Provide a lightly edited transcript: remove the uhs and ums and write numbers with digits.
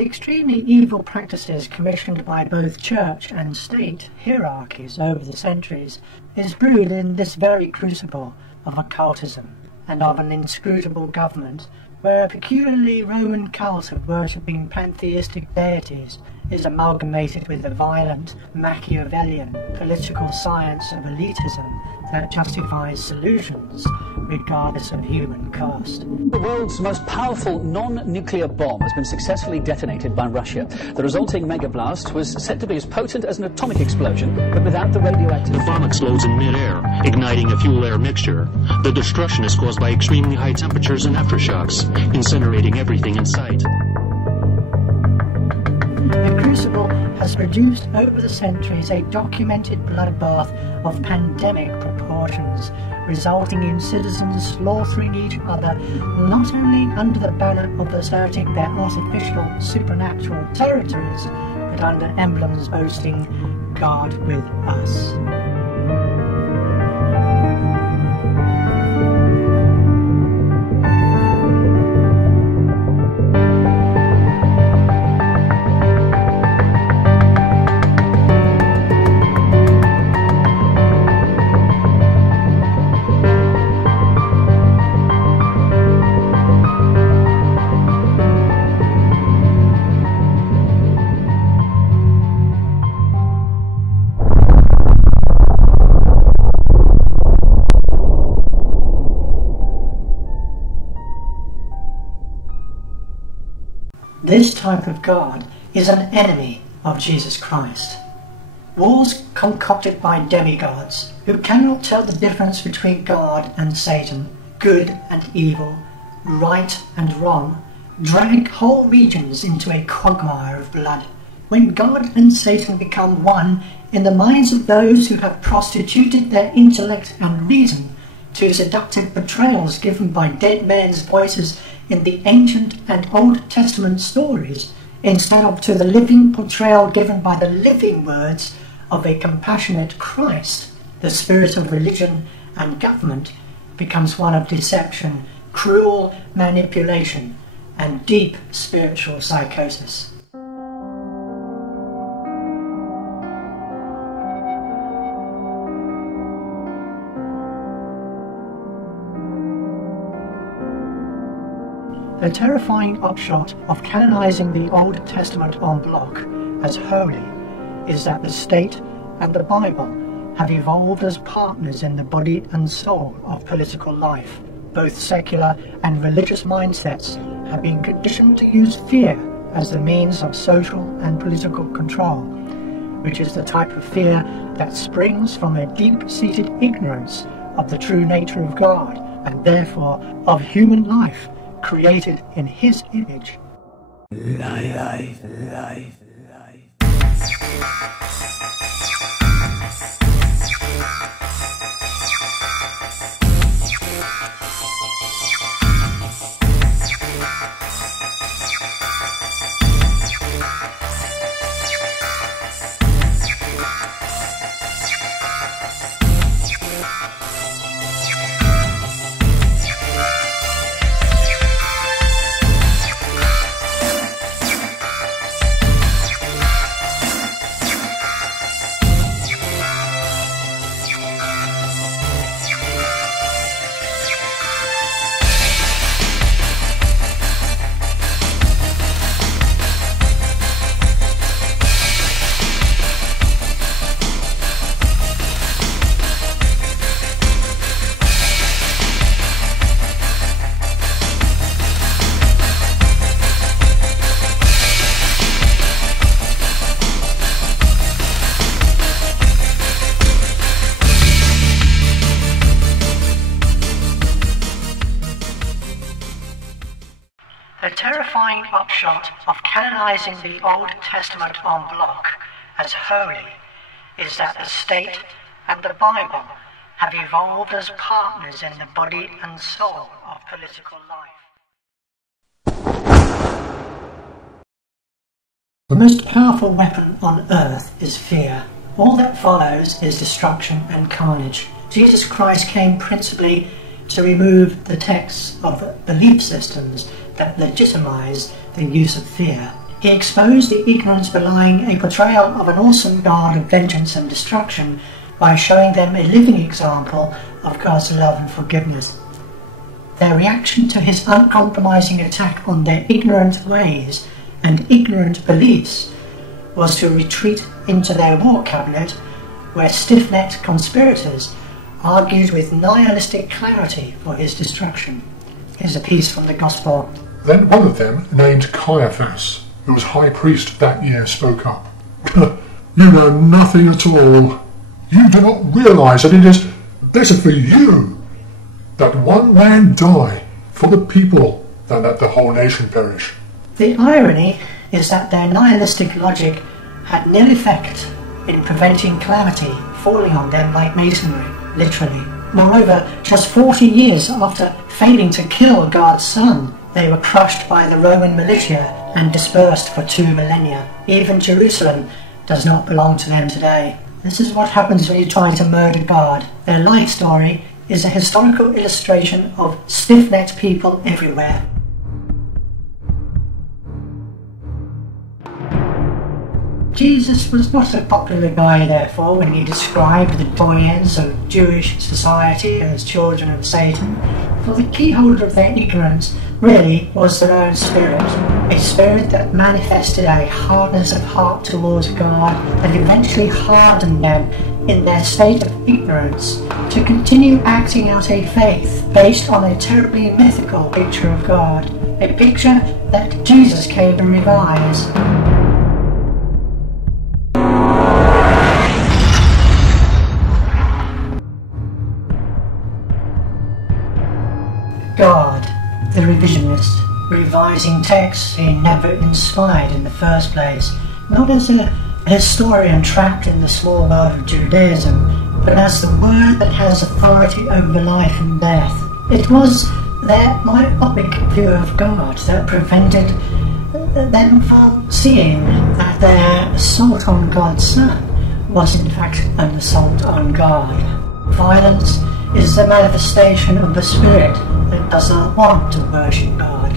The extremely evil practices commissioned by both church and state hierarchies over the centuries is brewed in this very crucible of occultism and of an inscrutable government, where a peculiarly Roman cult of worshipping pantheistic deities is amalgamated with the violent Machiavellian political science of elitism that justifies solutions regardless of human cost. The world's most powerful non-nuclear bomb has been successfully detonated by Russia. The resulting megablast was said to be as potent as an atomic explosion, but without the radioactive... The bomb explodes in mid-air, igniting a fuel-air mixture. The destruction is caused by extremely high temperatures and aftershocks, incinerating everything in sight. The crucible has produced over the centuries a documented bloodbath of pandemic proportions, resulting in citizens slaughtering each other not only under the banner of asserting their artificial supernatural territories, but under emblems boasting God with us. This type of God is an enemy of Jesus Christ. Wars concocted by demigods who cannot tell the difference between God and Satan, good and evil, right and wrong, drag whole regions into a quagmire of blood. When God and Satan become one in the minds of those who have prostituted their intellect and reason to seductive portrayals given by dead men's voices in the Ancient and Old Testament stories, instead of to the living portrayal given by the living words of a compassionate Christ, the spirit of religion and government becomes one of deception, cruel manipulation, and deep spiritual psychosis. The terrifying upshot of canonizing the Old Testament en bloc as holy is that the state and the Bible have evolved as partners in the body and soul of political life. Both secular and religious mindsets have been conditioned to use fear as the means of social and political control, which is the type of fear that springs from a deep-seated ignorance of the true nature of God and therefore of human life, created in His image. Life. The terrifying upshot of canonizing the Old Testament en bloc as holy is that the state and the Bible have evolved as partners in the body and soul of political life. The most powerful weapon on earth is fear. All that follows is destruction and carnage. Jesus Christ came principally to remove the texts of belief systems that legitimize the use of fear. He exposed the ignorance belying a portrayal of an awesome God of vengeance and destruction by showing them a living example of God's love and forgiveness. Their reaction to his uncompromising attack on their ignorant ways and ignorant beliefs was to retreat into their war cabinet, where stiff-necked conspirators argued with nihilistic clarity for his destruction. Here's a piece from the Gospel. Then one of them, named Caiaphas, who was high priest that year, spoke up. You know nothing at all. You do not realize that it is better for you that one man die for the people than that the whole nation perish. The irony is that their nihilistic logic had nil effect in preventing calamity falling on them like masonry, literally. Moreover, just 40 years after failing to kill God's Son, they were crushed by the Roman militia and dispersed for 2 millennia. Even Jerusalem does not belong to them today. This is what happens when you try to murder God. Their life story is a historical illustration of stiff-necked people everywhere. Jesus was not a popular guy, therefore, when he described the doyens of Jewish society as children of Satan, for the keyholder of their ignorance really was their own spirit, a spirit that manifested a hardness of heart towards God and eventually hardened them in their state of ignorance to continue acting out a faith based on a terribly mythical picture of God, a picture that Jesus came to revise. God, the revisionist, revising texts he never inspired in the first place, not as a historian trapped in the small world of Judaism, but as the word that has authority over life and death. It was their myopic view of God that prevented them from seeing that their assault on God's Son was in fact an assault on God. Violence is the manifestation of the spirit that does not want to worship God.